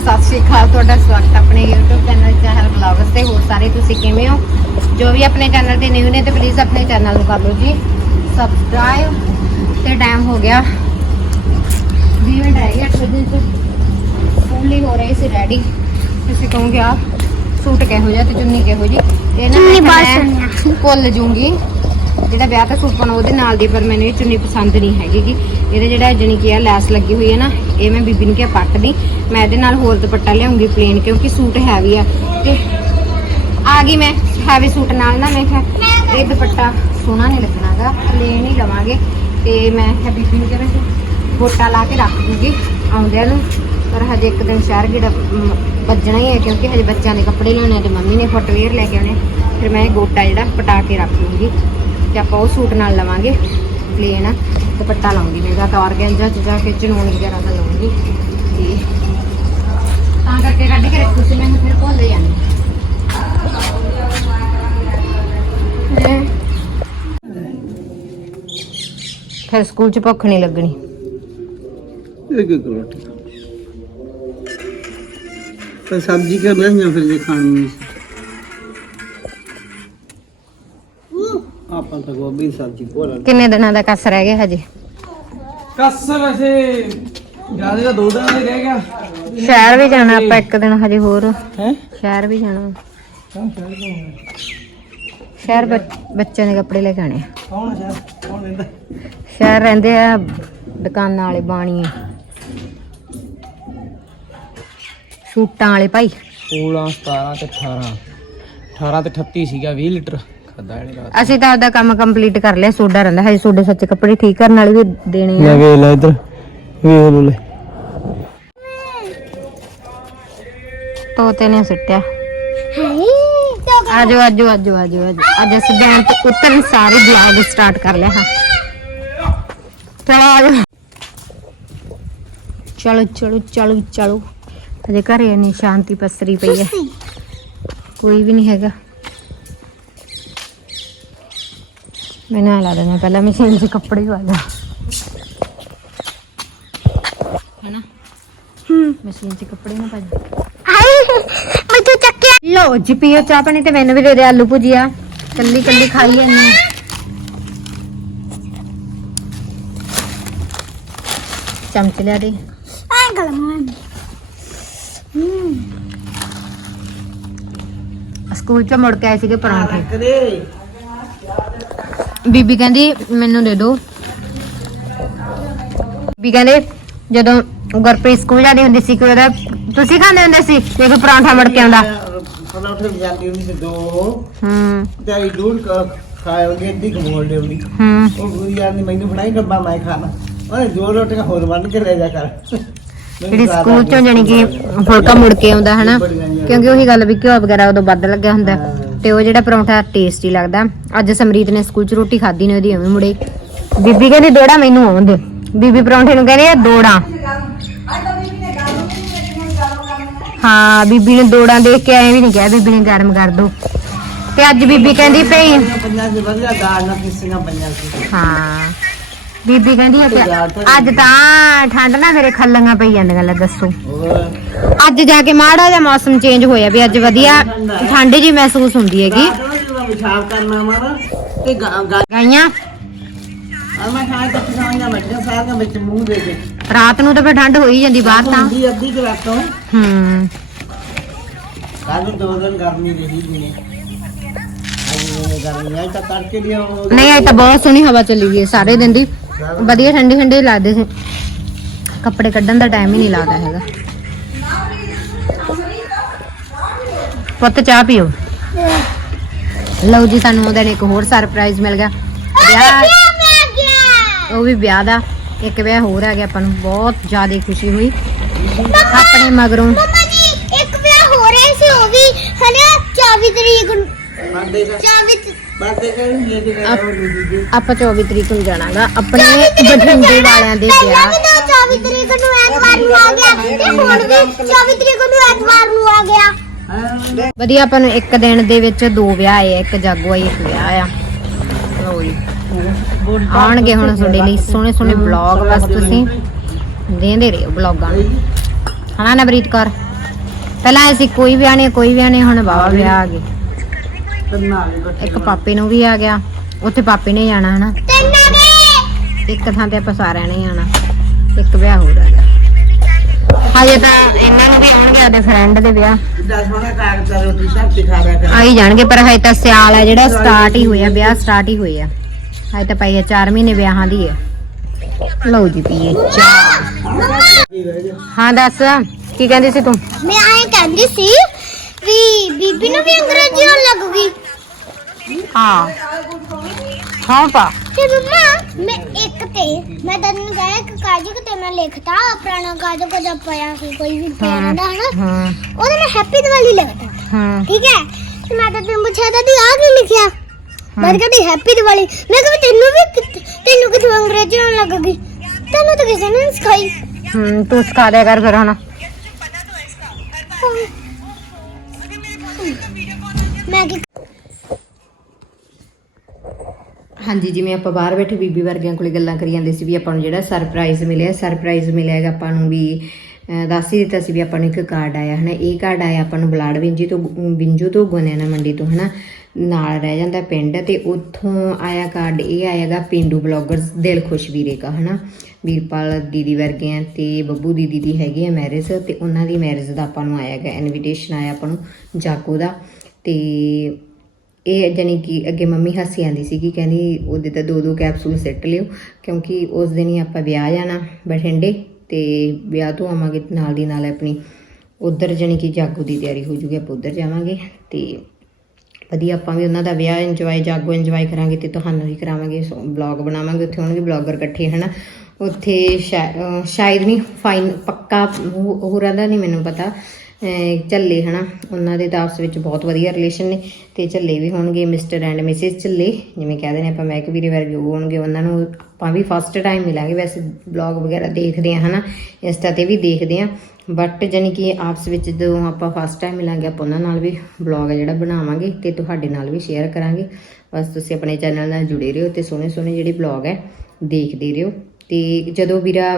ਜੀ ਸਤਿ ਸ਼੍ਰੀ ਅਕਾਲ ਤੁਹਾਡਾ ਸਵਾਗਤ ਹੈ ਆਪਣੇ YouTube ਚੈਨਲ ਚਾਹਲ ਵਲੌਗਸ ਤੇ। ਹੋਰ ਸਾਰੇ ਤੁਸੀਂ ਕਿਵੇਂ ਹੋ? ਜੋ ਵੀ ਆਪਣੇ ਚੈਨਲ ਤੇ ਨਿਊ ਨੇ ਤੇ ਪਲੀਜ਼ ਆਪਣੇ ਚੈਨਲ ਨੂੰ ਕਰ ਲਓ ਜੀ। ਸਬਸਕ੍ਰਾਈਬ ਤੇ ਟਾਈਮ ਹੋ ਗਿਆ। 20 ਮਿੰਟ ਰਹਿ ਗਏ 8 ਵਜੇ ਤੋਂ। ਫੁੱਲੀ ਹੋ ਰਹੀ ਸੀ ਰੈਡੀ ਤੁਸੀਂ ਕਹੋਗੇ ਆ ਸੂਟ ਕਿਹੋ ਜਿਹਾ ਤੇ ਚੁੰਨੀ ਕਿਹੋ ਜੀ ਇਹ ਨਾ ਚੁੰਨੀ ਮੈਂ ਭੁੱਲ ਜੂੰਗੀ। ਜਿਹੜਾ ਵਿਆਹ ਤਾਂ ਸੂਟ ਪਾਉਣਾ ਉਹਦੇ ਨਾਲ ਦੀ ਪਰ ਮੈਨੂੰ ਇਹ ਚੁੰਨੀ ਪਸੰਦ ਨਹੀਂ ਹੈਗੀ ਗੀ। ਇਹਦੇ ਜਿਹੜਾ ਜਣੀ ਕੀ ਆ ਲੈਸ ਲੱਗੀ ਹੋਈ ਹੈ ਨਾ, ਇਹ ਮੈਂ ਬੀਬੀ ਨੂੰ ਕਿਹਾ ਪੱਟ ਦੀ। ਮੈਂ ਇਹਦੇ ਨਾਲ ਹੋਰ ਦੁਪੱਟਾ ਲਿਆਉਂਗੀ ਪਲੇਨ ਕਿਉਂਕਿ ਸੂਟ ਹੈਵੀ ਆ। ਤੇ ਆ ਗਈ ਮੈਂ ਹੈਵੀ ਸੂਟ ਨਾਲ ਨਾ ਮੈਂ ਕਿਹਾ, ਇਹ ਦੁਪੱਟਾ ਸੋਹਣਾ ਨਹੀਂ ਲੱਗਣਾਗਾ ਪਲੇਨ ਹੀ ਲਵਾਂਗੇ। ਤੇ ਮੈਂ ਕਿਹਾ ਬੀਬੀ ਨੂੰ ਕਿਹਾ, ਮੈਂ ਗੋਟਾ ਲਾ ਕੇ ਰੱਖ ਦੂੰਗੀ ਆਉਂਦਿਆਂ ਨੂੰ। ਪਰ ਹਜੇ ਇੱਕ ਦਿਨ ਸ਼ਹਿਰ ਗੇੜਾ ਵੱਜਣਾ ਹੀ ਹੈ, ਕਿਉਂਕਿ ਹਜੇ ਬੱਚਿਆਂ ਦੇ ਕੱਪੜੇ ਲਿਆਉਣੇ ਆ ਤੇ ਮੰਮੀ ਨੇ ਫੁੱਟਵੇਅਰ ਲੈ ਕੇ ਆਉਣੇ ਫਿਰ ਮੈਂ ਇਹ ਗੋਟਾ ਜਿਹੜਾ ਪਟਾ ਕੇ ਰੱਖ ਲੂੰਗੀ ਤੇ ਆਪਾਂ ਉਹ ਸੂਟ ਨਾਲ ਲਵਾਂਗੇ। ਪਲੇਨ ਦੁਪੱਟਾ ਲਾਉਂਗੀ ਮੈਂ ਤਾਂ ਔਰਗੈਂਜਾ ਚ ਜਾ ਕੇ ਚਨੂਨ ਵਗੈਰਾ ਦਾ ਲਾਉਂਗੀ ਤੇ ਤਾਂ ਕਰਕੇ ਕੱਢ ਕੇ ਰੱਖੂ ਸੀ, ਮੈਨੂੰ ਫਿਰ ਭੁੱਲ ਜਾਂਦੀ। ਫਿਰ ਸਕੂਲ ਚ ਭੁੱਖ ਨਹੀਂ ਲੱਗਣੀ। ਇੱਕ ਇੱਕ ਰੋਟੀ। ਪਰ ਸਬਜ਼ੀ ਕਰ ਰਹੀਆਂ ਫਿਰ ਜੇ ਖਾਣੀ ਨਹੀਂ ਆਪਾਂ ਤਾਂ ਗੋਭੀ ਦੀ ਸਬਜ਼ੀ ਭੋਲਾ ਕਿੰਨੇ ਦਿਨਾਂ ਦਾ ਕਸ ਰਹਿ ਗਿਆ ਹਜੇ? ਕਸ ਵੈਸੇ ਜ਼ਿਆਦਾ ਦਾ ਦੋ ਦਿਨ ਹੀ ਰਹਿ ਗਿਆ। ਸ਼ਹਿਰ ਵੀ ਜਾਣਾ ਆਪਾਂ ਇੱਕ ਦਿਨ ਹਜੇ ਹੋਰ। ਹੈ? ਸ਼ਹਿਰ ਵੀ ਜਾਣਾ। ਸ਼ਹਿਰ ਬੱਚ- ਬੱਚਿਆਂ ਦੇ ਕੱਪੜੇ ਲੈ ਕੇ ਆਣੇ ਆ। ਕੌਣ ਹੈ ਕੌਣ ਰਹਿੰਦਾ? ਸ਼ਹਿਰ ਰਹਿੰਦੇ ਆ ਦੁਕਾਨਾਂ ਵਾਲੇ ਬਾਣੀਏ ਸੂਟਾਂ ਵਾਲੇ ਭਾਈ। 16 17 ਤੇ 18 18 ਤੇ 38 ਸੀਗਾ 20 ਲੀਟਰ। ਰਾਤ ਅਸੀਂ ਤਾਂ ਆਪਦਾ ਕੰਮ ਕੰਪਲੀਟ ਕਰ ਲਿਆ ਸੋਡਾ ਰਹਿੰਦਾ ਹਜੇ ਸੋਡੇ ਸੱਚੇ ਕੱਪੜੇ ਠੀਕ ਕਰਨ ਵਾਲੇ ਵੀ ਦੇਣੇ ਆ। ਵੇ ਲੈ ਇਧਰ ਵੇ ਲੋ ਲੈ। ਤੋਤੇ ਨੇ ਸੁੱਟਿਆ। ਆਜੋ ਆਜੋ ਆਜੋ ਆਜੋ ਆਜੋ। ਅੱਜ ਅਸੀਂ ਬੈਂਕ ਤੇ ਉਤਰਨ ਸਾਰੇ ਬਲੌਗ ਸਟਾਰਟ ਕਰ ਲਿਆ ਹਾਂ। ਚਲੋ ਆਜੋ ਚਲੋ ਚਲੋ ਚਲੋ ਚਲੋ। ਹਜੇ ਘਰੇ ਨਹੀਂ ਸ਼ਾਂਤੀ ਪਸਰੀ ਪਈ ਹੈ। ਕੋਈ ਵੀ ਨਹੀਂ ਹੈਗਾ। ਮੈਂ ਨਾ ਲਾ ਦੇਣਾ ਪਹਿਲਾਂ ਮਸ਼ੀਨ 'ਚ ਕੱਪੜੇ ਪਾ ਲਾ। ਹਨਾ? ਹੂੰ। ਮਸ਼ੀਨ 'ਚ ਕੱਪੜੇ ਨਾ ਪਾ ਮੈਂ ਤੂੰ ਚੱਕਿਆ। ਲੋ ਜੀ ਪੀਓ ਚਾਹ ਪਾਣੀ ਤੇ ਮੈਨੂੰ ਵੀ ਦੇ ਦੇ ਆਲੂ ਭੁਜੀਆ। ਕੱਲੀ ਕੱਲੀ ਖਾਈ ਜਾਂਦੀ ਚਮਚ ਲਿਆ ਦੇ। ਆ ਗਲਮਾਨ ਹੂੰ। ਸਕੂਲ ਚ ਮੁੜ ਕੇ ਆਏ ਸੀਗੇ ਪਰਾਂਠੇ। ਬੀਬੀ ਕਹਿੰਦੀ ਮੈਨੂੰ ਦੇ ਦਿਓ ਬੀਬੀ ਕਹਿੰਦੇ ਜਦੋਂ ਗੁਰਪ੍ਰੀਤ ਸਕੂਲ ਜਾਂਦੀ ਹੁੰਦੀ ਸੀ ਉਹਦਾ ਤੁਸੀਂ ਖਾਂਦੇ ਹੁੰਦੇ ਸੀ? ਜੇ ਕੋਈ ਪਰਾਂਠਾ ਮੁੜ ਕੇ ਆਉਂਦਾ। ਪਰੌਂਠੇ ਵੀ ਜਾਂਦੀ ਹੁੰਦੀ ਤੇ ਦੋ। ਹੂੰ। ਤੇ ਆਈ ਦੂਰ ਖਾਏ ਉਹਦੀ ਅੱਧੀ ਕਮੋਲ ਦੇ ਹੁੰਦੀ ਹੂੰ। ਉਹ ਗੁਰੀ ਜਾਂਦੀ ਮੈਨੂੰ ਫੜਾਈ ਡੱਬਾ ਮੈਂ ਖਾਣਾ। ਉਹਨੇ ਦੋ ਰੋਟੀਆਂ ਹੋਰ ਬੰਨ ਕੇ ਲੈ ਜਾ ਕਰ। ਜਿਹੜੀ ਸਕੂਲ ਚੋਂ ਜਾਣੀ ਕਿ ਫੁਲਕਾ ਮੁੜ ਕੇ ਆਉਂਦਾ ਹਨਾ? ਕਿਉਂਕਿ ਉਹੀ ਗੱਲ ਵੀ ਘਿਓ ਵਗੈਰਾ ਉਦੋਂ ਵੱਧ ਲੱਗਿਆ ਹੁੰਦਾ। ਤੇ ਉਹ ਜਿਹੜਾ ਪਰੌਂਠਾ ਟੇਸਟੀ ਲੱਗਦਾ। ਅੱਜ ਸਮਰੀਤ ਨੇ ਸਕੂਲ ਚ ਰੋਟੀ ਖਾਧੀ ਨੇ ਉਹਦੀ ਐਵੇਂ ਮੁੜੇ। ਬੀਬੀ ਕਹਿੰਦੀ ਦੋੜਾ ਮੈਨੂੰ ਆਉਣ ਦੇ। ਬੀਬੀ ਪਰੌਂਠੇ ਨੂੰ ਕਹਿੰਦੀ ਆ ਦੋੜਾ। ਹਾਂ ਬੀਬੀ ਨੇ ਦੋੜਾਂ ਦੇਖ ਕੇ ਐਵੇਂ ਨਹੀਂ ਕਿਹਾ ਬੀਬੀ ਨੇ ਗਰਮ ਕਰ ਦੋ। ਤੇ ਅੱਜ ਬੀਬੀ ਕਹਿੰਦੀ ਭਈ ਪੰਜਾਂ ਦੇ ਵਧੀਆ ਦਾਲ ਨਾਲ ਕਿਸੀਆਂ ਪੰਜਾਂ ਸੀ। ਹਾਂ। ਬੀਬੀ ਕਹਿੰਦੀ ਆ ਕਿ ਅੱਜ ਤਾਂ ਠੰਡ ਨਾ ਮੇਰੇ ਖੱਲੀਆਂ ਪਈ ਜਾਂਦੀਆਂ ਲੈ ਦੱਸੋ। ਅੱਜ ਜਾ ਕੇ ਮਾੜਾ ਜਿਹਾ ਮੌਸਮ ਚੇਂਜ ਹੋਇਆ ਵੀ ਅੱਜ ਵਧੀਆ ਠੰਡ ਜੀ ਮਹਿਸੂਸ ਹੁੰਦੀ ਹੈਗੀ। ਕਰਨਾ ਮਾਰਾ ਤੇ ਗਾਈਆਂ। ਮੈਂ ਸਾਰੀਆਂ ਵਿੱਚ ਮੂੰਹ ਦੇ ਰਾਤ ਨੂੰ ਤਾਂ ਫਿਰ ਠੰਡ ਹੋ ਹੀ ਜਾਂਦੀ ਬਾਹਰ ਤਾਂ। ਹੁੰਦੀ ਅੱਧੀ ਕੁ ਰਾਤੋਂ ਹੂੰ। ਕੱਲ ਨੂੰ ਦੋ ਦਿਨ ਗਰਮੀ ਰਹੀ ਜੀ ਨੇ ਅੱਜ ਨੇ ਗਰਮੀ ਆਈ ਤਾਂ ਤੜਕੇ ਦੀ ਉਹ ਨਹੀਂ ਅੱਜ ਤਾਂ ਬਹੁਤ ਸੋਹਣੀ ਹਵਾ ਚੱਲੀ ਗਈ ਸਾਰੇ ਦਿਨ ਦੀ। ਵਧੀਆ ਠੰਡੇ ਠੰਡੇ ਲੱਗਦੇ ਸੀ। ਕੱਪੜੇ ਕੱਢਣ ਦਾ ਟਾਈਮ ਹੀ ਨਹੀਂ ਲੱਗਦਾ ਹੈਗਾ। ਪੁੱਤ ਚਾਹ ਪੀਓ। ਲਓ ਜੀ ਸਾਨੂੰ ਉਹਦੇ ਨੇ ਇੱਕ ਹੋਰ ਸਰਪ੍ਰਾਈਜ਼ ਮਿਲ ਗਿਆ। ਵਿਆਹ ਉਹ ਵੀ ਵਿਆਹ ਦਾ। ਇੱਕ ਵਿਆਹ ਹੋਰ ਆ ਗਿਆ ਆਪਾਂ ਨੂੰ ਬਹੁਤ ਜ਼ਿਆਦਾ ਖੁਸ਼ੀ ਹੋਈ। ਆਪਣੇ ਮਗਰੋਂ ਮਮਾ ਜੀ ਇੱਕ ਵਿਆਹ ਹੋ ਰਿਹਾ ਸੀ ਉਹ ਵੀ ਹਲੇ 24 ਤਰੀਕ ਨੂੰ ਬਾਦੇ ਦਾ 24 ਬਾਦੇ ਕਹਿੰਦੇ ਲੈ ਕੇ ਆਪ- ਉਹ ਦੂਜੀ ਆਪਾਂ 24 ਤਰੀਕ ਨੂੰ ਜਾਣਾਗਾ। ਆਪਣੇ 24 ਤਰੀਕ ਨੂੰ ਬਠਿੰਡੇ। ਵਾਲਿਆਂ ਦੇ ਪਹਿਲਾਂ ਵਿਆਹ। ਵੀ ਤਾਂ 24 ਤਰੀਕ ਨੂੰ ਐਤਵਾਰ ਨੂੰ ਆ ਗਿਆ ਤੇ ਹੁਣ ਵੀ 24 ਤਰੀਕ ਨੂੰ ਐਤਵਾਰ ਨੂੰ ਆ ਗਿਆ। ਵਧੀਆ ਆਪਾਂ ਨੂੰ ਇੱਕ ਦਿਨ ਦੇ ਵਿੱਚ ਦੋ ਵਿਆਹ ਆਏ ਆ, ਇੱਕ ਜਾਗੋ ਆਈ ਇੱਕ ਵਿਆਹ ਆ। ਲਓ ਜੀ। ਆਉਣਗੇ ਹੁਣ ਤੁਹਾਡੇ ਲਈ ਸੋਹਣੇ ਸੋਹਣੇ ਬਲੌਗ ਬਸ ਤੁਸੀਂ। ਦੇਂਦੇ ਰਹੋ ਬਲੌਗਾਂ ਨੂੰ। ਹਨਾ ਨਵਰੀਤ ਕੌਰ? ਪਹਿਲਾਂ ਐਸੀ ਕੋਈ ਵਿਆਹ ਨਹੀਂ ਕੋਈ ਵਿਆਹ ਨਹੀਂ ਹੁਣ ਬਾਵਾ ਵਿਆਹ ਆ ਗਏ। ਇੱਕ ਪਾਪੇ ਨੂੰ ਵੀ ਆ ਗਿਆ। ਉੱਥੇ ਪਾਪੇ ਨੇ ਜਾਣਾ ਹਨਾ? ਤਿੰਨ ਦੇ ਇੱਕ ਥਾਂ ਤੇ ਆਪਾਂ ਸਾਰਿਆਂ ਨੇ ਜਾਣਾ ਇੱਕ ਵਿਆਹ ਹੋਰ ਆ ਗਿਆ ਹਜੇ ਤਾਂ ਇਹਨਾਂ ਨੂੰ ਵੀ ਆਉਣਗੇ ਆਦੇ ਫਰੈਂਡ ਦੇ ਵਿਆਹ। ਦਸ ਹੋਣਾ ਕਾਗਜ਼ ਦਾ ਰੋਟੀ ਸਭ ਸਿਖਾ ਦਿਆ ਕਰ। ਆਈ ਜਾਣਗੇ ਪਰ ਹਜੇ ਤਾਂ ਸਿਆਲ ਹੈ ਜਿਹੜਾ ਸਟਾਰਟ ਹੀ ਹੋਇਆ ਵਿਆਹ ਸਟਾਰਟ ਹੀ ਹੋਏ ਆ ਹਜੇ ਤਾਂ ਪਈ ਆ 4 ਮਹੀਨੇ ਵਿਆਹਾਂ ਦੀ ਹੈ ਲਓ ਜੀ ਪੀਏ ਚਾਹ ਹਾਂ ਦੱਸ ਕੀ ਕਹਿੰਦੀ ਸੀ ਤੂੰ? ਮੈਂ ਆਏ ਕਹਿੰਦੀ ਸੀ ਵੀ ਬੀਬੀ ਨੂੰ ਵੀ ਅੰਗਰੇਜ਼ੀ ਆਉਣ ਲੱਗੂਗੀ। ਹਾਂ। ਹਾਂ ਪਾ। ਤੇ ਮੰਮਾ ਮੈਂ ਇੱਕ ਤੇ ਮੈਂ ਤੈਨੂੰ ਕਹਿਆ ਇੱਕ ਕਾਗਜ਼ ਤੇ ਮੈਂ ਲਿਖਤਾ ਪੁਰਾਣਾ ਕਾਗਜ਼ ਕੋ ਜਬ ਪਿਆ ਸੀ ਕੋਈ ਵੀ ਪਿਆਰਾ ਦਾ ਹਨਾ। ਹਾਂ। ਉਹਦੇ ਮੈਂ ਹੈਪੀ ਦੀਵਾਲੀ ਲਿਖਤਾ। ਹਾਂ। ਠੀਕ ਹੈ? ਤੇ ਮੈਂ ਤਾਂ ਤੈਨੂੰ ਪੁੱਛਿਆ ਤਾਂ ਤੂੰ ਆ ਕੀ ਲਿਖਿਆ? ਮੈਂ ਕਹਿੰਦੀ ਹੈਪੀ ਦੀਵਾਲੀ ਮੈਂ ਕਿਹਾ ਤੈਨੂੰ ਵੀ ਤੈਨੂੰ ਕਿਥੋਂ ਅੰਗਰੇਜ਼ੀ ਆਉਣ ਲੱਗੂਗੀ ਤੈਨੂੰ ਤਾਂ ਕਿਸੇ ਨੇ ਸਿਖਾਈ। ਹੂੰ ਤੂੰ ਸਿਖਾ ਦਿਆ ਕਰ ਫਿਰ ਹੁਣ। ਮੈਂ ਕੀ ਹਾਂਜੀ, ਜਿਵੇਂ ਆਪਾਂ ਬਾਹਰ ਬੈਠੇ ਬੀਬੀ ਵਰਗਿਆਂ ਕੋਲੇ ਗੱਲਾਂ ਕਰੀ ਜਾਂਦੇ ਸੀ ਵੀ ਆਪਾਂ ਨੂੰ ਜਿਹੜਾ ਸਰਪ੍ਰਾਈਜ਼ ਮਿਲਿਆ ਸਰਪ੍ਰਾਈਜ਼ ਮਿਲਿਆ ਹੈਗਾ ਆਪਾਂ ਨੂੰ ਵੀ ਦੱਸ ਹੀ ਦਿੱਤਾ ਸੀ ਵੀ ਆਪਾਂ ਨੂੰ ਇੱਕ ਕਾਰਡ ਆਇਆ, ਹਨਾ? ਇਹ ਕਾਰਡ ਆਇਆ ਆਪਾਂ ਨੂੰ ਬਲਾੜ ਵਿੰਜੀ ਤੋਂ ਬਿੰਜੂ ਤੋਂ ਗੁਨਿਆਣਾ ਮੰਡੀ ਤੋਂ, ਹਨਾ? ਨਾਲ ਰਹਿ ਜਾਂਦਾ ਪਿੰਡ ਤੇ ਉੱਥੋਂ ਆਇਆ ਕਾਰਡ ਇਹ ਆਏਗਾ ਪਿੰਡੂ ਬਲੌਗਰਸ ਦਿਲ ਖੁਸ਼ ਵੀਰੇ ਕਾ, ਹਨਾ? ਵੀਰਪਾਲ ਦੀਦੀ ਵਰਗੇ ਆ ਤੇ ਬੱਬੂ ਦੀਦੀ ਦੀ ਹੈਗੀ ਆ ਮੈਰਿਜ ਤੇ ਉਹਨਾਂ ਦੀ ਮੈਰਿਜ ਦਾ ਆਪਾਂ ਨੂੰ ਆਇਆ ਹੈਗਾ ਇਨਵੀਟੇਸ਼ਨ ਆਇਆ ਆਪਾਂ ਨੂੰ ਜਾਕੋ ਦਾ ਤੇ ਇਹ ਜਾਣੀ ਕਿ ਅੱਗੇ ਮੰਮੀ ਹੱਸੀ ਆਂਦੀ ਸੀ ਕਿ ਕਹਿੰਦੀ ਉਹਦੇ ਤਾਂ ਦੋ ਦੋ ਕੈਪਸੂਲ ਸਿੱਟ ਲਿਓ, ਕਿਉਂਕਿ ਉਸ ਦਿਨ ਹੀ ਆਪਾਂ ਵਿਆਹ ਜਾਣਾ ਬਠਿੰਡੇ ਤੇ ਵਿਆਹ ਤੋਂ ਆਵਾਂਗੇ ਨਾਲ ਦੀ ਨਾਲ ਆਪਣੀ ਉਧਰ ਜਾਣੀ ਕਿ ਜਾਗੋ ਦੀ ਤਿਆਰੀ ਹੋ ਜੂਗੀ, ਆਪਾਂ ਉਧਰ ਜਾਵਾਂਗੇ ਤੇ ਵਧੀਆ ਆਪਾਂ ਵੀ ਉਹਨਾਂ ਦਾ ਵਿਆਹ ਇੰਜੋਏ ਜਾਗੋ ਇੰਜੋਏ ਕਰਾਂਗੇ ਤੇ ਤੁਹਾਨੂੰ ਵੀ ਕਰਾਵਾਂਗੇ ਬਲੌਗ ਬਣਾਵਾਂਗੇ, ਉੱਥੇ ਹੋਣਗੇ ਬਲੌਗਰ ਇਕੱਠੇ, ਹਨਾ? ਉੱਥੇ ਸ਼ਾ- ਸ਼ਾਇਦ ਨਹੀਂ ਫਾਈਨ ਪੱਕਾ ਹੋਰਾਂ ਦਾ ਨਹੀਂ ਮੈਨੂੰ ਪਤਾ ਝੱਲੇ, ਹਨਾ? ਉਹਨਾਂ ਦੇ ਤਾਂ ਆਪਸ ਵਿੱਚ ਬਹੁਤ ਵਧੀਆ ਰਿਲੇਸ਼ਨ ਨੇ। ਤੇ ਝੱਲੇ ਵੀ ਹੋਣਗੇ ਮਿਸਟਰ ਐਂਡ ਮਿਸਿਸ ਝੱਲੇ। ਜਿਵੇਂ ਕਹਿੰਦੇ ਨੇ ਆਪਾਂ, ਮੈਂ ਵੀਰੇ ਵਰਗੇ ਉਹ ਹੋਣਗੇ, ਉਹਨਾਂ ਨੂੰ ਆਪਾਂ ਵੀ ਫਸਟ ਟਾਈਮ ਮਿਲਾਂਗੇ। ਵੈਸੇ ਬਲੌਗ ਵਗੈਰਾ ਦੇਖਦੇ ਆ ਹਨਾ? ਇੰਸਟਾ ਤੇ ਵੀ ਦੇਖਦੇ ਆ ਬਟ ਜਾਣੀ ਕਿ ਆਪਸ ਵਿੱਚ ਜਦੋਂ ਆਪਾਂ ਫਸਟ ਟਾਈਮ ਮਿਲਾਂਗੇ, ਆਪਾਂ ਉਹਨਾਂ ਨਾਲ ਵੀ ਬਲੌਗ ਜਿਹੜਾ ਬਣਾਵਾਂਗੇ ਤੇ ਤੁਹਾਡੇ ਨਾਲ ਵੀ ਸ਼ੇਅਰ ਕਰਾਂਗੇ। ਬਸ ਤੁਸੀਂ ਆਪਣੇ ਚੈਨਲ ਨਾਲ ਜੁੜੇ ਰਹੋ ਤੇ ਸੋਹਣੇ ਸੋਹਣੇ ਜਿਹੜੇ ਬਲੌਗ ਹੈ, ਦੇਖਦੇ ਰਹੋ। ਤੇ ਜਦੋਂ ਵੀਰਾ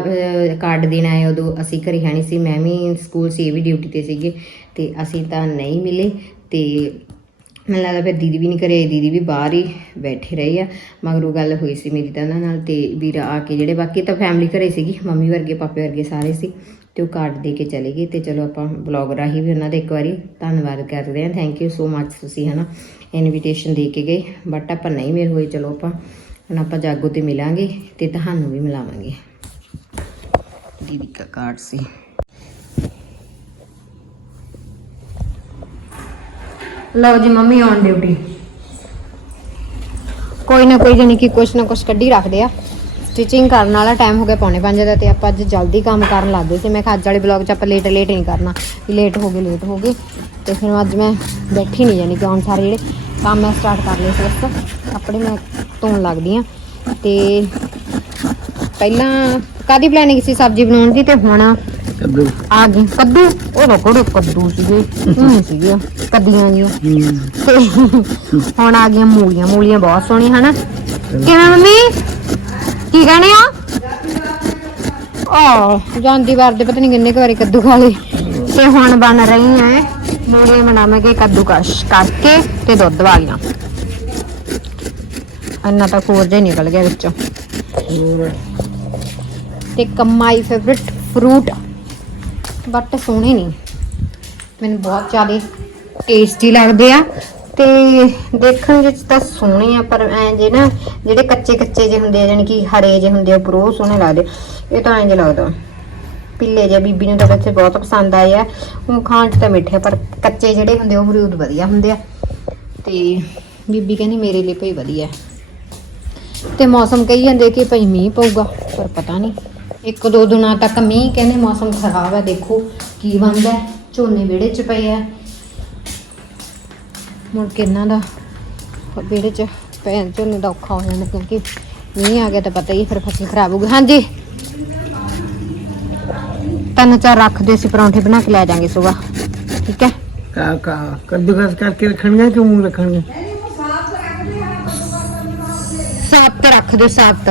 ਕਾਰਡ ਦੇਣ ਆਇਆ, ਉਦੋਂ ਅਸੀਂ ਘਰੇ ਹੈ ਨਹੀਂ ਸੀ, ਮੈਂ ਵੀ ਸਕੂਲ ਸੀ, ਇਹ ਵੀ ਡਿਊਟੀ ਤੇ ਸੀਗੇ, ਤੇ ਅਸੀਂ ਤਾਂ ਨਹੀਂ ਮਿਲੇ, ਤੇ ਮੈਨੂੰ ਲੱਗਦਾ ਫਿਰ ਦੀਦੀ ਵੀ ਨਹੀਂ ਘਰੇ, ਦੀਦੀ ਵੀ ਬਾਹਰ ਹੀ ਬੈਠੇ ਰਹੇ ਆ, ਮਗਰੋਂ ਗੱਲ ਹੋਈ ਸੀ ਮੇਰੀ ਤਾਂ ਉਹਨਾਂ ਨਾਲ, ਤੇ ਵੀਰਾ ਆ ਕੇ ਜਿਹੜੇ ਬਾਕੀ ਤਾਂ ਫੈਮਿਲੀ ਘਰੇ ਸੀਗੀ, ਮੰਮੀ ਵਰਗੇ, ਪਾਪੇ ਵਰਗੇ ਸਾਰੇ ਸੀ, ਤੇ ਉਹ ਕਾਰਡ ਦੇ ਕੇ ਚਲੇ ਗਏ, ਤੇ ਚਲੋ ਆਪਾਂ ਬਲੌਗ ਰਾਹੀਂ ਵੀ ਉਹਨਾਂ ਦਾ ਇੱਕ ਵਾਰੀ ਧੰਨਵਾਦ ਕਰਦੇ ਹਾਂ ਥੈਂਕ ਯੂ ਸੋ ਮੱਚ ਤੁਸੀਂ ਹਨਾ ਇਨਵੀਟੇਸ਼ਨ ਦੇ ਕੇ ਗਏ ਬਟ ਆਪਾਂ ਨਹੀਂ ਮੇਲ ਹੋਏ, ਚਲੋ ਆਪਾਂ ਹੁਣ ਆਪਾਂ ਜਾਗੋ ਤੇ ਮਿਲਾਂਗੇ ਤੇ ਤੁਹਾਨੂੰ ਵੀ ਮਿਲਾਵਾਂਗੇ। ਦੀਦੀ ਦਾ ਕਾਰਡ ਸੀ। ਲਓ ਜੀ ਮੰਮੀ ਔਨ ਡਿਊਟੀ ਕੋਈ ਨਾ ਕੋਈ ਜਾਣੀ ਕਿ ਕੁਛ ਨਾ ਕੁਛ ਕੱਢੀ ਰੱਖਦੇ ਆ। ਸਟਿਚਿੰਗ ਕਰਨ ਵਾਲਾ ਟਾਈਮ ਹੋ ਗਿਆ ਪੌਣੇ 5 ਦਾ ਤੇ ਆਪਾਂ ਅੱਜ ਜਲਦੀ ਕੰਮ ਕਰਨ ਲੱਗੇ ਸੀ। ਮੈਂ ਕਿਹਾ ਅੱਜ ਵਾਲੇ ਬਲੌਗ 'ਚ ਆਪਾਂ ਲੇਟ ਲੇਟ ਨਹੀਂ ਕਰਨਾ। ਲੇਟ ਹੋ ਗਏ ਲੇਟ ਹੋ ਗਏ। ਤੇ ਫਿਰ ਅੱਜ ਮੈਂ ਬੈਠੀ ਨਹੀਂ ਜਾਣੀ ਕਿ ਹੁਣ ਸਾਰੇ ਜਿਹੜੇ ਕੰਮ ਮੈਂ ਸਟਾਰਟ ਕਰ ਲਏ ਸੀ ਬਸ। ਕੱਪੜੇ ਮੈਂ ਧੋਣ ਲੱਗਦੀ ਆ। ਤੇ ਪਹਿਲਾਂ ਕਾਦੀ ਪਲੈਨਿੰਗ ਸੀ ਸਬਜ਼ੀ ਬਣਾਉਣ ਦੀ ਤੇ ਹੁਣ ਕੱਦੂ। ਆ ਗਏ ਕੱਦੂ? ਉਹ ਨਾ ਕੋੜੇ ਕੱਦੂ ਸੀਗੇ ਉਹ ਸੀਗੇ। ਕੱਦੀਆਂ ਤੇ ਹੁਣ ਆ ਗਈਆਂ ਮੂਲੀਆਂ। ਮੂਲੀਆਂ ਬਹੁਤ ਸੋਹਣੀਆਂ ਹਨਾ? ਕਿਵੇਂ ਮੰਮੀ? ਕੀ ਕਹਣੇ ਆ ਆ ਜਾਂਦੀ ਵਾਰ ਦੇ ਪਤਾ ਨਹੀਂ ਕਿੰਨੇ ਕੁ ਵਾਰੀ ਕੱਦੂ ਖਾ ਲਏ। ਤੇ ਹੁਣ ਬਣ ਰਹੀ ਐ। ਮੂਲੀਆਂ ਬਣਾਵਾਂਗੇ ਕੱਦੂਕਸ਼ ਕਰਕੇ ਤੇ ਦੁੱਧ ਵਾਲੀਆਂ। ਇੰਨਾ ਤਾਂ ਖੋਰ ਜਿਹਾ ਨਿਕਲ ਗਿਆ ਵਿੱਚੋਂ। ਤੇ ਕਮਾਈ ਫੇਵਰਿਟ ਫਰੂਟ ਬਟ ਸੋਹਣੇ ਨਹੀਂ। ਮੈਨੂੰ ਬਹੁਤ ਜ਼ਿਆਦਾ ਟੇਸਟੀ ਲੱਗਦੇ ਆ। ਤੇ ਦੇਖਣ ਵਿੱਚ ਤਾਂ ਸੋਹਣੇ ਆ, ਪਰ ਐ ਜੇ ਨਾ, ਜਿਹੜੇ ਕੱਚੇ ਕੱਚੇ ਜੇ ਹੁੰਦੇ ਆ ਜਾਨੀ ਕਿ ਹਰੇ ਜੇ ਹੁੰਦੇ ਆ, ਉੱਪਰ ਸੋਹਣੇ ਲੱਗਦੇ। ਇਹ ਤਾਂ ਐਂ ਜੇ ਲੱਗਦਾ। ਪਿੱਲੇ ਜੇ ਬੀਬੀ ਨੂੰ ਤਾਂ ਵੈਸੇ ਬਹੁਤ ਪਸੰਦ ਆਏ ਆ। ਉਹ ਖਾਣ ਚ ਤਾਂ ਮਿੱਠੇ ਪਰ ਕੱਚੇ ਜਿਹੜੇ ਹੁੰਦੇ ਉਹ ਅਮਰੂਦ ਵਧੀਆ ਹੁੰਦੇ ਆ। ਤੇ ਬੀਬੀ ਕਹਿੰਦੀ ਮੇਰੇ ਲਈ ਭਈ ਵਧੀਆ। ਤੇ ਮੌਸਮ ਕਹੀ ਜਾਂਦੇ ਕਿ ਭਈ ਮੀਂਹ ਪਊਗਾ, ਪਰ ਪਤਾ ਨਹੀਂ। ਇੱਕ ਦੋ ਦਿਨਾਂ ਤੱਕ ਮੀਂਹ ਕਹਿੰਦੇ ਮੌਸਮ ਖਰਾਬ ਹੈ ਦੇਖੋ ਕੀ ਬਣਦਾ ਝੋਨੇ ਵਿਹੜੇ 'ਚ ਪਏ ਆ। ਮੁੜ ਕੇ ਇਹਨਾਂ ਦਾ ਵਿਹੜੇ 'ਚ ਪੈਣ ਝੋਨੇ ਦਾ ਔਖਾ ਹੋ ਜਾਣਾ, ਕਿਉਂਕਿ ਮੀਂਹ ਆ ਗਿਆ ਤਾਂ ਪਤਾ ਹੀ ਫਿਰ ਫਸਲ ਖਰਾਬ ਹੋ ਗਈ ਹਾਂਜੀ। ਤਿੰਨ ਚਾਰ ਰੱਖਦੇ ਸੀ ਪਰੌਂਠੇ ਬਣਾ ਕੇ ਲੈ ਜਾਾਂਗੇ ਸਵੇਰ। ਠੀਕ ਹੈ? ਕਾ ਕਾ ਕੱਦੂ ਕਸ ਕਰਕੇ ਰੱਖਣੀਆਂ ਕਿ ਮੂੰਹ ਰੱਖਣੀਆਂ? ਸਾਤ ਰੱਖ ਦਿਓ ਸਾਤ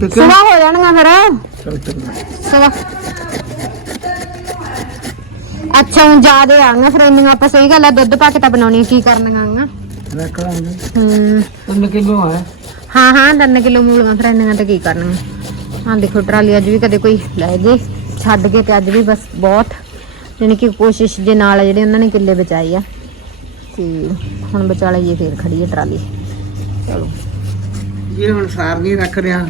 ਤੇ ਸਵੇਰ ਹੋ ਜਾਣਗਾ ਫਿਰ। ਸਵਾ। ਅੱਛਾ ਹੁਣ ਜ਼ਿਆਦੇ ਆਂਗਾ ਫਿਰ ਇੰਨੀਆਂ ਆਪਾਂ ਸਹੀ ਗੱਲ ਆ ਦੁੱਧ ਪਾ ਕੇ ਤਾਂ ਬਣਾਉਣੀ ਕੀ ਕਰਨੀਆਂ ਆਂਗਾ ਰੱਖ ਲਾਂਗੇ ਹੂੰ। 3 ਕਿਲੋ ਹੈ ਹਾਂ ਹਾਂ 3 ਕਿਲੋ ਮੂਲੀਆਂ ਫਿਰ ਇੰਨੀਆਂ ਤੇ ਕੀ ਕਰਨੀਆਂ ਹਾਂ ਦੇਖੋ ਟਰਾਲੀ ਅੱਜ ਵੀ ਕਦੇ ਕੋਈ ਲੈ ਜੇ। ਛੱਡ ਕੇ ਤੇ ਅੱਜ ਵੀ ਬਸ ਬਹੁਤ ਯਾਨੀ ਕਿ ਕੋਸ਼ਿਸ਼ ਦੇ ਨਾਲ ਜਿਹੜੇ ਉਹਨਾਂ ਨੇ ਕਿੱਲੇ ਬਚਾਏ ਆ ਤੇ ਹੁਣ ਵਿਚਾਲੇ ਜੇ ਫੇਰ ਖੜੀ ਹੈ ਟਰਾਲੀ। ਚਲੋ। ਇਹ ਹੁਣ ਸਾਰ ਨਹੀਂ ਰੱਖ ਰਿਹਾ।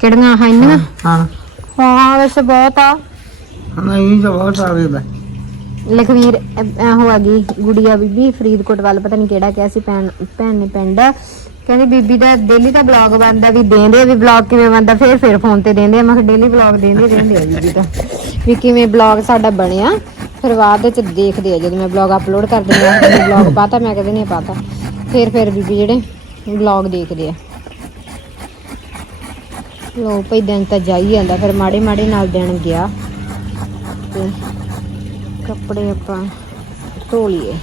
ਕਿਹੜੀਆਂ ਹਾਂ ਇੰਨੀਆਂ? ਹਾਂ ਹਾਂ। ਵੈਸੇ ਬਹੁਤ ਆ। ਹਾਂ ਇਹ ਤਾਂ ਬਹੁਤ ਆ ਗਿਆ ਲਖਵੀਰ ਉਹ ਆ ਗਈ ਗੁੜੀਆ ਬੀਬੀ ਫਰੀਦਕੋਟ ਵੱਲ ਪਤਾ ਨਹੀਂ ਕਿਹੜਾ ਕਿਹਾ ਸੀ ਭੈਣ ਭੈਣ ਨੇ ਪਿੰਡ। ਕਹਿੰਦੀ ਬੀਬੀ ਦਾ ਡੇਲੀ ਦਾ ਬਲੌਗ ਬਣਦਾ ਵੀ ਦੇਂਦੇ ਵੀ ਬਲੌਗ ਕਿਵੇਂ ਬਣਦਾ, ਫਿਰ ਫਿਰ ਫੋਨ ਤੇ ਦੇਂਦੇ ਆ। ਮੈਂ ਕਿਹਾ ਡੇਲੀ ਬਲੌਗ ਦੇਂਦੇ ਰਹਿੰਦੇ ਆ ਬੀਬੀ ਦਾ ਵੀ ਕਿਵੇਂ ਬਲੌਗ ਸਾਡਾ ਬਣਿਆ, ਫਿਰ ਬਾਅਦ ਵਿੱਚ ਦੇਖਦੇ ਆ, ਜਦੋਂ ਮੈਂ ਬਲੌਗ ਅਪਲੋਡ ਕਰ ਦਿੰਦੀ ਆ ਮੈਂ ਬਲੌਗ ਪਾਤਾ, ਮੈਂ ਕਦੇ ਨਹੀਂ ਪਾਤਾ। ਫਿਰ ਫਿਰ ਬੀਬੀ ਜਿਹੜੇ ਬਲੌਗ ਦੇਖਦੇ ਆ। ਲੋ ਭਈ, ਦਿਨ ਤਾਂ ਜਾਈ ਜਾਂਦਾ, ਫਿਰ ਮਾੜੇ ਮਾੜੇ ਨਾਲ ਦਿਨ ਗਿਆ। ਤੇ ਕੱਪੜੇ ਆਪਾਂ ਧੋ ਲਈਏ।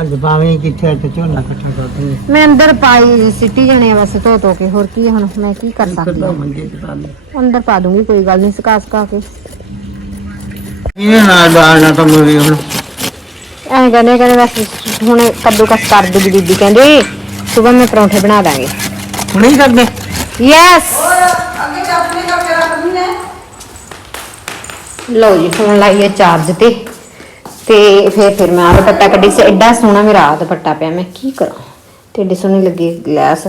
ਅੱਜ ਭਾਵੇਂ ਕਿੱਥੇ ਤੇ ਝੋਨਾ ਇਕੱਠਾ ਕਰਦੇ ਮੈਂ ਅੰਦਰ ਪਾਈ ਸਿੱਟੀ ਜਣੇ ਬਸ ਧੋ ਧੋ ਕੇ ਹੋਰ ਕੀ ਹੁਣ ਮੈਂ ਕੀ ਕਰ ਸਕਦੀ ਕਿੱਦਾਂ ਹਾਂ? ਮੰਗੇ ਤੇ ਪਾਲੇ ਅੰਦਰ ਪਾ ਦੂੰਗੀ ਕੋਈ ਗੱਲ ਨਹੀਂ ਸੁਕਾ ਸੁਕਾ ਕੇ। ਇਹ ਨਾ ਦਾਣਾ ਤਾਂ ਮੇਰੀ ਹੁਣ। ਐਂ ਕਹਿੰਦੇ ਕਹਿੰਦੇ ਬਸ ਹੁਣ ਕੱਦੂ ਕਸ ਕਰ ਦੂਗੀ ਬੀਬੀ ਕਹਿੰਦੀ ਸਵੇਰ ਮੈਂ ਪਰੌਂਠੇ ਬਣਾ ਦਾਂਗੇ। ਹੁਣੇ ਹੀ ਕਰਦੇ? ਯੈਸ ਲਓ ਜੀ ਫੋਨ ਲਾਈਏ ਚਾਰਜ ਤੇ। ਤੇ ਫਿਰ ਫਿਰ ਮੈਂ ਆਹ ਦੁਪੱਟਾ ਕੱਢੀ ਸੀ ਐਡਾ ਸੋਹਣਾ ਮੇਰਾ ਆਹ ਦੁਪੱਟਾ ਪਿਆ ਮੈਂ ਕੀ ਕਰਾਂ ਤੇ ਐਡੀ ਸੋਹਣੀ ਲੱਗੀ ਗਲਾਸ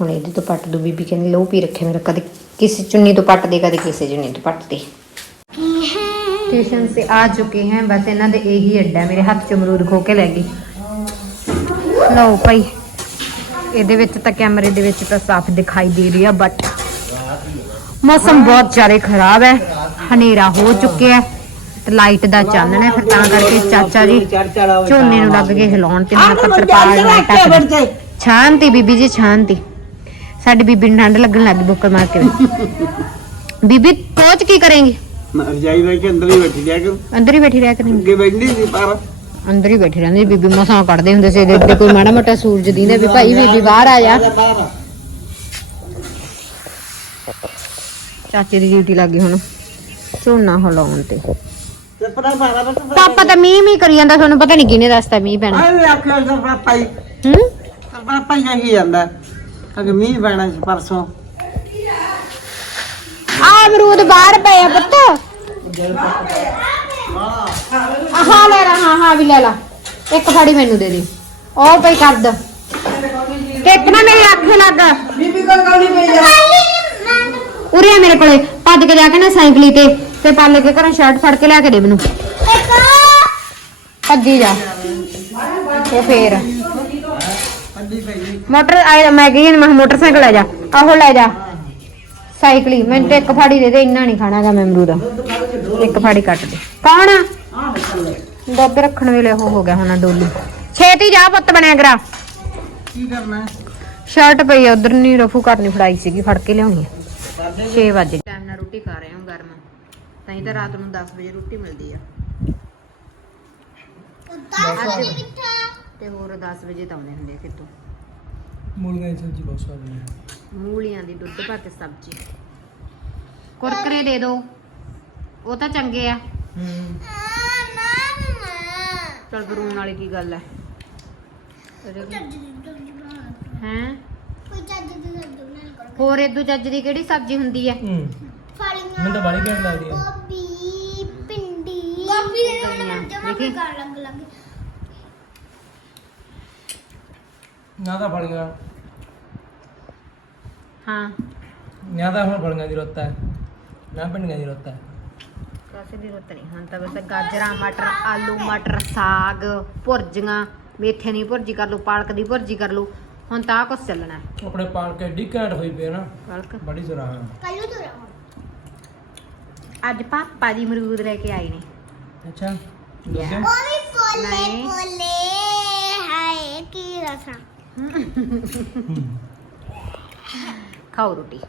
ਹੁਣ ਇਹਦੇ ਤੋਂ ਪੱਟ ਦੂ ਬੀਬੀ ਕਹਿੰਦੀ ਲਓ ਪੀ ਰੱਖੇ ਮੇਰਾ ਕਦੇ ਕਿਸੇ ਚੁੰਨੀ ਤੋਂ ਪੱਟ ਦੇ ਕਦੇ ਕਿਸੇ ਚੁੰਨੀ ਤੋਂ ਪੱਟ ਦੇ स्टेशन से आ चुके हैं बस ਇਹਨਾਂ ਦੇ ਇਹੀ ਅੱਡਾ ਹੈ। ਮੇਰੇ ਹੱਥ ਚ ਅਮਰੂਦ ਖੋ ਕੇ ਲੈ ਗਈ ਲਓ ਭਾਈ ਇਹਦੇ ਵਿੱਚ ਤਾਂ ਕੈਮਰੇ ਦੇ ਵਿੱਚ ਤਾਂ ਸਾਫ਼ ਦਿਖਾਈ ਦੇ ਰਹੀ ਆ ਬਟ ਮੌਸਮ ਬਹੁਤ ਜ਼ਿਆਦਾ ਖਰਾਬ ਹੈ ਹਨੇਰਾ ਹੋ ਚੁੱਕਿਆ ਹੈ ਤੇ ਲਾਈਟ ਦਾ ਚਾਨਣ ਹੈ ਫਿਰ ਤਾਂ ਕਰਕੇ ਚਾਚਾ ਜੀ ਝੋਨੇ ਨੂੰ ਲੱਗ ਕੇ ਹਿਲਾਉਣ ਤੇ ਮੈਂ ਪੱਤਰਪਾਲ ਲਾਈਟਾਂ ਸ਼ਾਂਤੀ ਬੀਬੀ ਜੀ ਸ਼ਾਂਤੀ ਸਾਡੀ ਬੀਬੀ ਨੂੰ ਠੰਡ ਲੱਗਣ ਲੱਗੀ ਬੁੱਕਰ ਮਾਰ ਕੇ। ਬੀਬੀ ਕੋਚ ਕੀ ਕਰੇਂਗੀ? ਕਿ ਅੰਦਰ ਹੀ ਬੈਠ ਜਾ ਕੇ। ਅੰਦਰ ਹੀ ਬੈਠੀ ਰਹਿ ਕਰਾਂਗੀ ਅੱਗੇ ਬੈਠੀ ਸੀ ਪਰ ਅੰਦਰ ਹੀ ਬੈਠੀ ਰਹਿੰਦੀ ਬੀਬੀ ਮਸਾਂ ਕੱਢਦੇ ਹੁੰਦੇ ਸੀ ਇਹਦੇ ਉੱਤੇ ਕੋਈ ਮਾੜਾ ਮੋਟਾ ਸੂਰਜ ਦੀਂਦਾ ਵੀ ਭਾਈ ਬੀਬੀ ਬਾਹਰ ਆ ਜਾ। ਚਾਚੇ ਦੀ ਡਿਊਟੀ ਲੱਗੀ ਹੁਣ ਝੋਨਾ ਹਲਾਉਣ ਤੇ। ਤੇ ਬਸ ਪਾਪਾ ਤਾਂ ਮੀਂਹ ਮੀਂਹ ਕਰੀ ਜਾਂਦਾ ਤੁਹਾਨੂੰ ਪਤਾ ਨਹੀਂ ਕਿਹਨੇ ਦੱਸਤਾ ਮੀਂਹ ਪੈਣਾ। ਆਏ ਆਖਿਆ ਸਰ ਪਾਪਾ ਹੀ? ਹੂੰ ਪਾਪਾ ਹੀ ਆਹੀ ਜਾਂਦਾ ਅਗੇ ਮੀਂਹ ਪੈਣਾ ਸੀ ਪਰਸੋਂ। ਆ ਅਮਰੂਦ ਬਾਹਰ ਪਏ ਆ ਪੁੱਤ। ਆਹ ਲੈ ਲਾ ਹਾਂ ਹਾਂ ਵੀ ਲੈ ਲਾ। ਇੱਕ ਫਾੜੀ ਮੈਨੂੰ ਦੇ ਦੇ। ਉਹ ਪਈ ਕੱਦ ਤੇ ਇੱਕ ਨਾ ਮੇਰੇ ਅੱਖੇ ਲੱਗ। ਬੀਬੀ ਕੋਲ ਕੌਣੀ ਪਈ ਜਾ ਉਰੇ ਆ ਮੇਰੇ ਕੋਲੇ। ਭੱਜ ਕੇ ਜਾ ਕੇ ਨਾ ਸਾਈਕਲੀ ਤੇ। ਤੇ ਪਾਲੇ ਕੇ ਘਰੋਂ ਸ਼ਰਟ ਫੜ ਕੇ ਲਿਆ ਕੇ ਦੇ ਮੈਨੂੰ। ਭੱਜੀ ਜਾ। ਤੇ ਫੇਰ। ਮੋਟਰ ਆਏ ਮੈਂ ਗਈ ਮੈਂ ਕਿਹਾ ਮੋਟਰਸਾਈਕਲ ਲੈ ਜਾ। ਆਹੋ ਲੈ ਜਾ। ਸਾਈਕਲੀ ਤੇ ਇੱਕ ਫਾੜੀ ਦੇ ਦੇ ਇੰਨਾ ਨਹੀਂ ਖਾਣਾਗਾ ਮੈਂ ਅਮਰੂਦ ਇੱਕ ਫਾੜੀ ਕੱਟ ਦੇ। ਕੌਣ ਆ? ਦੁੱਧ ਰੱਖਣ ਵੇਲੇ ਉਹ ਹੋ ਗਿਆ ਹੁਣ ਡੋਲੂ। ਛੇਤੀ ਜਾ ਪੁੱਤ ਬਣਿਆ ਕਰਾ। ਕੀ ਕਰਨਾ? ਸ਼ਰਟ ਪਈ ਆ ਉਧਰ ਨਹੀਂ ਰਫੂ ਕਰਨੀ ਫੜਾਈ ਸੀਗੀ ਫੜ ਕੇ ਲਿਆਉਣੀ ਆ। 6 ਵਜੇ ਟਾਈਮ ਨਾਲ ਰੋਟੀ ਖਾ ਰਹੇ ਹਾਂ ਗਰਮ ਤਾਂ ਹੀ ਰਾਤ ਨੂੰ 10 ਵਜੇ ਰੋਟੀ ਮਿਲਦੀ ਆ। ਤੇ ਹੋਰ 10 ਵਜੇ ਤਾਂ ਆਉਂਦੇ ਹੁੰਦੇ ਆ ਕਿਤੋਂ ਮੂਲੀਆਂ ਦੀ ਸਬਜ਼ੀ ਬਹੁਤ ਸਵਾਦ ਹੈ ਮੂਲੀਆਂ ਦੀ ਦੁੱਧ ਪਾ ਕੇ ਸਬਜ਼ੀ। ਕੁਰਕਰੇ ਦੇ ਦਿਓ ਉਹ ਤਾਂ ਚੰਗੇ ਆ। ਚਲ ਬਰੂਨ ਵਾਲੀ ਕੀ ਗੱਲ ਹੈ? ਹੈ ਹੋਰ ਇਦੋਂ ਚੱਜ ਦੀ ਕਿਹੜੀ ਸਬਜ਼ੀ ਹੁੰਦੀ ਹੈ ਹੂੰ। ਫਲੀਆਂ ਮੈਨੂੰ ਤਾਂ ਬੜੀ ਘੈਂਟ ਲੱਗਦੀ ਹੈ ਭਿੰਡੀ ਗੋਭੀ ਦੇ ਫਲੀਆਂ, ਮੈਨੂੰ ਜਮਾ ਦੇਖੀ? ਕਰ ਲੱਗ ਲੱਗ ਨਾ ਤਾਂ ਫਲੀਆਂ ਹਾਂ। ਨਾ ਤਾਂ ਹੁਣ ਫਲੀਆਂ ਦੀ ਰੁੱਤ ਹੈ। ਨਾ ਭਿੰਡੀਆਂ ਦੀ ਰੁੱਤ ਹੈ। ਕਾਸੇ ਦੀ ਰੁੱਤ ਨਹੀਂ। ਹੁਣ ਤਾਂ ਬਸ ਗਾਜਰਾਂ ਮਟਰ ਆਲੂ ਮਟਰ ਸਾਗ ਭੁਰਜੀਆਂ। ਮੇਥੇ ਦੀ ਭੁਰਜੀ ਕਰ ਲਓ ਪਾਲਕ ਦੀ ਭੁਰਜੀ ਕਰ ਲਓ ਹੁਣ ਤਾਂ ਆਹ ਕੁਛ ਚੱਲਣਾ ਹੈ। ਆਪਣੇ ਪਾਲ ਕੇ ਘੈਂਟ ਹੋਈ ਪਈ ਹੈ ਨਾ। ਪਾਲਕ? ਬੜੀ ਸਰਾਹਾਂ ਕੱਲੂ ਤੋਂ ਰਹਾ ਅੱਜ ਪਾਪਾ ਜੀ ਅਮਰੂਦ ਲੈ ਕੇ ਆਏ ਨੇ। ਅੱਛਾ ਉਹ ਵੀ ਪੋਲੇ ਨਹੀਂ। ਪੋਲੇ ਹਾਏ ਕੀ ਰਸਾ। ਖਾਓ ਰੋਟੀ।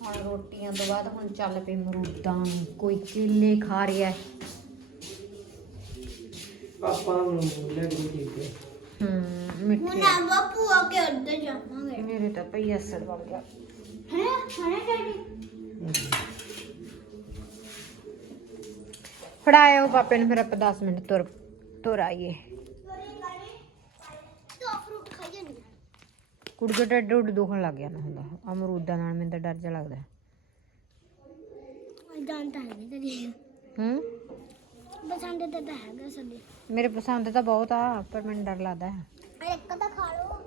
ਹੁਣ ਰੋਟੀਆਂ ਤੋਂ ਬਾਅਦ ਹੁਣ ਚੱਲ ਪਏ ਮਰੂਦਾਂ ਨੂੰ ਕੋਈ ਕੇਲੇ ਖਾ ਰਿਹਾ ਹੈ। ਪਾਪਾ ਨੂੰ ਲੈ ਕੇ ਠੀਕ ਹੈ ਹੂੰ ਮਿੱਠੇ। ਹੁਣ ਆ ਬਾਪੂ ਆ ਕੇ ਉੱਧਰ ਜਾਵਾਂਗੇ। ਮੇਰੇ ਤਾਂ ਪਈ ਅਸਰ ਬਣ ਗਿਆ। ਹੈ ਹੈ ਡੈਡੀ? ਫੜਾਇਓ ਪਾਪੇ ਨੂੰ, ਫਿਰ ਆਪਾਂ 10 ਮਿੰਟ ਤੁਰ ਤੁਰ ਆਈਏ। ਤੋ ਫਰੂਟ ਖਾਈਏ ਦੁਖਣ ਲੱਗ ਗਿਆ ਨਾ ਹੁੰਦਾ। ਅਮਰੂਦਾਂ ਨਾਲ ਮੈਨੂੰ ਤਾਂ ਡਰ ਜਿਹਾ ਲੱਗਦਾ। ਜਾਣਦਾ ਨਹੀਂ ਤੇਰੀ ਹੂੰ? ਬਸੰਦ ਤੇ ਤਾਂ ਹੈਗਾ ਸਾਡੇ ਮੇਰੇ ਪਸੰਦ ਤਾਂ ਬਹੁਤ ਆ, ਪਰ ਮੈਨੂੰ ਡਰ ਲੱਗਦਾ ਹੈ। ਇੱਕ ਤਾਂ ਖਾ ਲਓ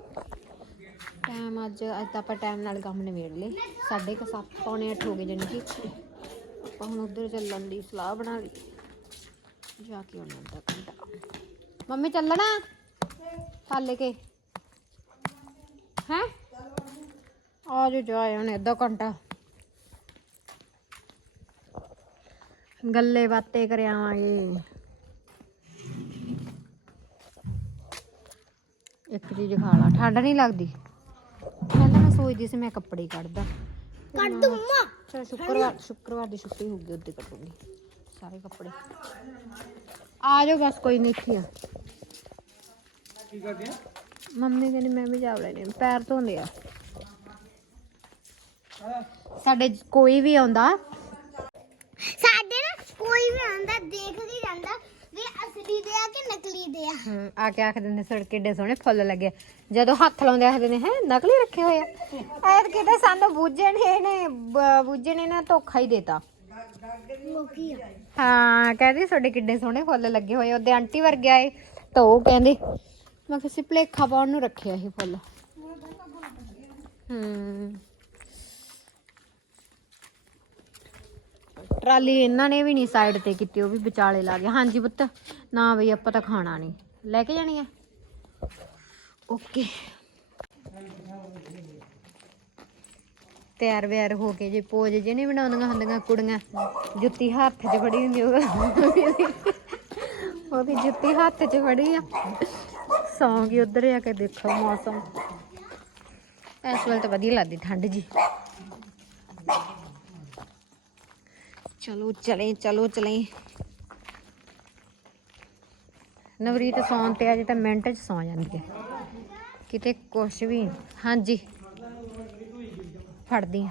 ਟਾਈਮ ਅੱਜ ਅੱਜ ਤਾਂ ਆਪਾਂ ਟਾਈਮ ਨਾਲ ਕੰਮ ਨਿਬੇੜ ਲਏ। ਸਾਢੇ ਕੁ ਸੱਤ ਪੌਣੇ ਅੱਠ ਹੋ ਗਏ ਜਾਣੀ ਕਿ ਆਪਾਂ ਹੁਣ ਉਧਰ ਚੱਲਣ ਦੀ ਸਲਾਹ ਬਣਾ ਲਈ। ਜਾ ਕੇ ਆਉਣਾ ਅੱਧਾ ਘੰਟਾ। ਮੰਮੀ ਚੱਲਣਾ? ਥੱਲੇ ਕੇ। ਹੈ? ਆ ਜੋ ਜਾ ਆਉਣੇ ਅੱਧਾ ਘੰਟਾ। ਗੱਲੇ ਬਾਤੇ ਕਰ ਆਵਾਂਗੇ। ਇੱਕ ਚੀਜ਼ ਖਾ ਲਾ। ਠੰਡ ਨਹੀਂ ਲੱਗਦੀ? ਪਹਿਲਾਂ ਮੈਂ ਸੋਚਦੀ ਸੀ ਮੈਂ ਕੱਪੜੇ ਹੀ ਕੱਢਦਾ। ਕੱਢ ਦੂੰ ਮਾ ਚਲ ਸ਼ੁੱਕਰਵਾਰ ਸ਼ੁੱਕਰਵਾਰ ਦੀ ਛੁੱਟੀ ਹੋਊਗੀ ਉੱਤੇ ਕੱਢੂੰਗੀ। ਸਾਰੇ ਕੱਪੜੇ। ਆ ਜਾਓ ਬਸ ਕੋਈ ਨਹੀਂ ਇੱਥੇ ਆ। ਕੀ ਕਰਦੇ ਆ? ਮੰਮੀ ਕਹਿੰਦੀ ਮੈਂ ਵੀ ਜਾ ਲੈਣੇ ਪੈਰ ਧੋਂਦੇ ਆ। ਸਾਡੇ ਕੋਈ ਵੀ ਆਉਂਦਾ। ਸਾਡੇ ਨਾ ਕੋਈ ਵੀ ਆਂਦਾ ਦੇਖ ਕੇ ਜਾਂਦਾ ਵੀ ਅਸਲੀ ਦੇ ਆ ਕਿ ਨਕਲੀ ਦੇ ਆ। ਹਮ, ਆ ਕੇ ਆਖ ਦਿੰਦੇ ਸੜ ਕਿੱਡੇ ਸੋਹਣੇ ਫੁੱਲ ਲੱਗੇ ਜਦੋਂ ਹੱਥ ਲਾਉਂਦੇ ਆਖਦੇ ਨੇ ਹੈ ਨਕਲੀ ਰੱਖੇ ਹੋਏ ਆ। ਐਤ ਕਿਤੇ ਸਾਨੂੰ ਬੂਝੇ ਨੇ ਨੇ ਬੂਝੇ ਨੇ ਨਾ ਧੋਖਾ ਹੀ ਦੇਤਾ। ਆ। ਹਾਂ ਕਹਿੰਦੀ ਤੁਹਾਡੇ ਕਿੱਡੇ ਸੋਹਣੇ ਫੁੱਲ ਲੱਗੇ ਹੋਏ ਉਹਦੇ ਆਂਟੀ ਵਰਗੇ ਆਏ, ਤਾਂ ਉਹ ਕਹਿੰਦੇ, ਮੈਂ ਕਿਸੇ ਭਲੇਖਾ ਪਾਉਣ ਨੂੰ ਰੱਖਿਆ ਇਹ ਫੁੱਲ। ਹੂੰ। ਟਰਾਲੀ ਇਹਨਾਂ ਨੇ ਵੀ ਨਹੀਂ ਸਾਈਡ ਤੇ ਕੀਤੀ, ਉਹ ਵੀ ਵਿਚਾਲੇ ਲਾ ਗਿਆ ਹਾਂਜੀ ਪੁੱਤ, ਨਾ ਬਈ, ਆਪਾਂ ਤਾਂ ਖਾਣਾ ਨਹੀਂ ਲੈ ਕੇ ਜਾਣੀ ਆ? ਓਕੇ। ਤਿਆਰ ਵਿਆਰ ਹੋ ਕੇ ਜੇ ਪੋਜ ਜੇ ਨਹੀਂ ਬਣਾਉਂਦੀਆਂ ਹੁੰਦੀਆਂ ਕੁੜੀਆਂ, ਜੁੱਤੀ ਹੱਥ 'ਚ ਫੜੀ ਹੁੰਦੀ ਉਹ ਉਹਦੀ ਜੁੱਤੀ ਹੱਥ 'ਚ ਫੜੀ ਆ। ਸੌਂ ਗਈ ਉਧਰ ਆ ਕੇ ਦੇਖੋ ਮੌਸਮ। ਇਸ ਵੇਲੇ ਤਾਂ ਵਧੀਆ ਲੱਗਦੀ ਠੰਡ ਜੀ। ਚਲੋ, ਚਲੇ ਚਲੋ, ਚਲੇ। ਨਵਰੀਤ ਸੌਣ ਤੇ ਅਜੇ ਤਾਂ ਮਿੰਟ 'ਚ ਸੌ ਜਾਂਦੀ ਹੈ। ਕਿਤੇ ਕੁਛ ਵੀ ਹਾਂਜੀ। ਫੜਦੀ ਆ।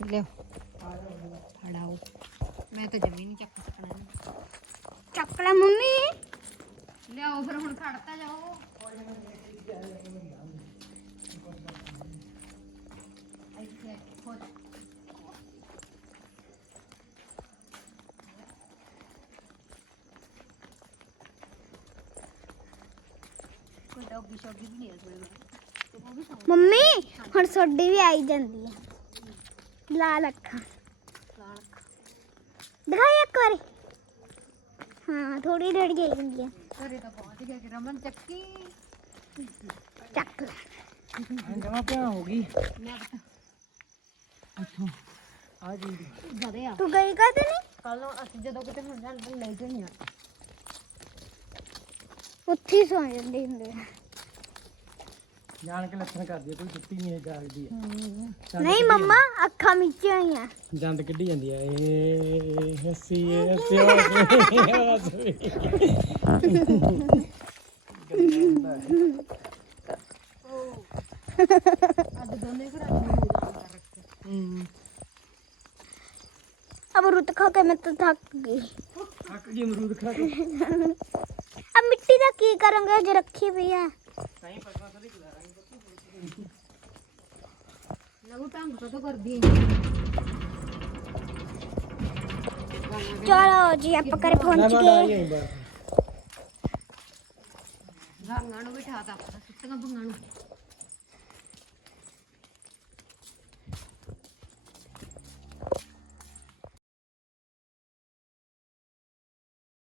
ਲਿਓ ਫੜਾਓ। ਮੈਂ ਤਾਂ ਜਮੀ ਨਹੀਂ ਚੱਕ ਸਕਣਾ। ਚੱਕ ਲੈ ਮੰਮੀ। ਲਿਆਓ ਫਿਰ ਹੁਣ ਖੜਤਾ ਜਾਓ ਇੱਥੇ ਖੋਦ ਕੋਈ ਡੌਗੀ ਸ਼ੌਗੀ ਵੀ ਨਹੀਂ ਹੈ ਕੋਈ ਮੰਮੀ ਹੁਣ ਸੋਡੀ ਵੀ ਆਈ ਜਾਂਦੀ ਹੈ ਲਾਲ ਅੱਖਾਂ। ਦਿਖਾਈ ਇੱਕ ਵਾਰੀ। ਹਾਂ ਥੋੜੀ ਡੜੀ ਆਈ ਜਾਂਦੀ ਹੈ ਘਰੇ ਤਾਂ ਪਹੁੰਚ ਗਿਆ ਕਿ ਰਮਨ ਚੱਕੀ। ਚੱਕ ਲੈ। ਜਮਾ ਪਿਆ ਹੋ ਗਈ। ਮੈਂ ਆ ਜੀ। ਵਧਿਆ ਤੂੰ ਗਈ ਕਦ ਨਹੀਂ ਕੱਲ ਨੂੰ ਅਸੀਂ ਜਦੋਂ ਕਿਤੇ ਹੁਣ ਜਾਣ ਲੈ ਜਾਈਆਂ ਉੱਥੇ ਸੌ ਜਾਂਦੇ ਹੁੰਦੇ ਆ। ਜਾਣ ਕੇ ਲੱਛਣ ਕਰਦੀ ਆ, ਕੋਈ ਸੁੱਤੀ ਨਹੀਂ ਜਾਗਦੀ ਨਹੀਂ ਮੰਮਾ ਅੱਖਾਂ ਮੀਚੀਆਂ ਹੋਈਆਂ। ਦੰਦ ਕੱਢੀ ਜਾਂਦੀ ਆ। ਹੱਸੀ ਏ ਅਬ ਰੁੱਤ ਖਾ ਕੇ ਮੈਂ ਤਾਂ ਥੱਕ ਗਈ। ਥੱਕ ਗਈ ਅਮਰੂਦ ਖਾ ਕੇ। ਅਬ ਮਿੱਟੀ ਦਾ ਕੀ ਕਰਾਂਗੇ ਜੇ ਰੱਖੀ ਪਈ ਹੈ ਉਹ ਤੰਗ ਕਦੋਂ ਕਰਦੀ ਚਲੋ ਜੀ ਆਪਾਂ ਘਰੇ ਪਹੁੰਚ ਗਏ। ਗਾਂਗਾਂ ਨੂੰ ਬਿਠਾਤਾ ਸੁੱਤਾਂ ਬੰਗਾਂ ਨੂੰ।